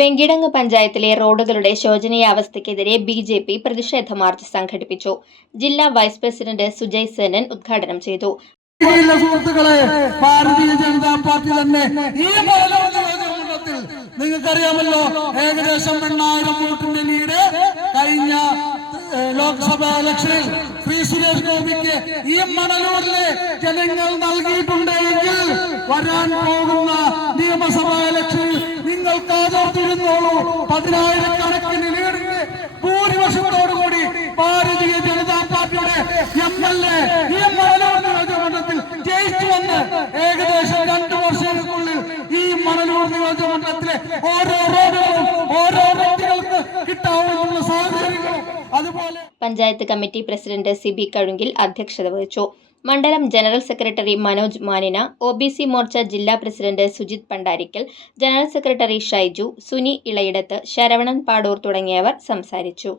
വെങ്കിടങ്ങ് പഞ്ചായത്തിലെ റോഡുകളുടെ ശോചനീയാവസ്ഥയ്ക്കെതിരെ ബി ജെ പി പ്രതിഷേധ മാർച്ച് സംഘടിപ്പിച്ചു. ജില്ലാ വൈസ് പ്രസിഡന്റ് സുജയ് സേനൻ ഉദ്ഘാടനം ചെയ്തു. സുഹൃത്തുക്കളെ ഭാരതീയ ജനതാ പാർട്ടി തന്നെ ഈ നിങ്ങൾക്കറിയാമല്ലോ ഏകദേശം എണ്ണായിരം വോട്ടിന്റെ ലീഡ് കഴിഞ്ഞ ലോക്സഭാ ഇലക്ഷനിൽ ശ്രീ സുരേഷ് ഗോപിക്ക് ഈ മണലൂരിലെ ജനങ്ങൾ നൽകിയിട്ടുണ്ടെങ്കിൽ വരാൻ പോകുന്ന കാതോർത്തിരുന്നോളൂ പതിനായിരക്കണക്കിന് ലീഡിന്റെ ഭൂരിപക്ഷത്തോടുകൂടി ഭാരതീയ ജനതാ പാർട്ടിയുടെ ജയിച്ചു വന്ന് ഏകദേശം രണ്ടു വർഷങ്ങൾക്കുള്ളിൽ ഈ മണലൂർ നിയോജകമണ്ഡലത്തിലെ ഓരോ റോഡുകളും ഓരോ വ്യക്തികൾക്ക് കിട്ടാവുന്ന സാഹചര്യങ്ങളും അതുപോലെ panchayat committee president C B Kazhungil അധ്യക്ഷത വഹിച്ചു. മണ്ഡലം ജനറൽ സെക്രട്ടറി മനോജ് മാനിന ഒ ബി സി മോർച്ച ജില്ലാ president Sujith Pandarikkal general secretary Shaiju Suni Elayidathu Saravanan Padoor തുടങ്ങിയവർ സംസാരിച്ചു.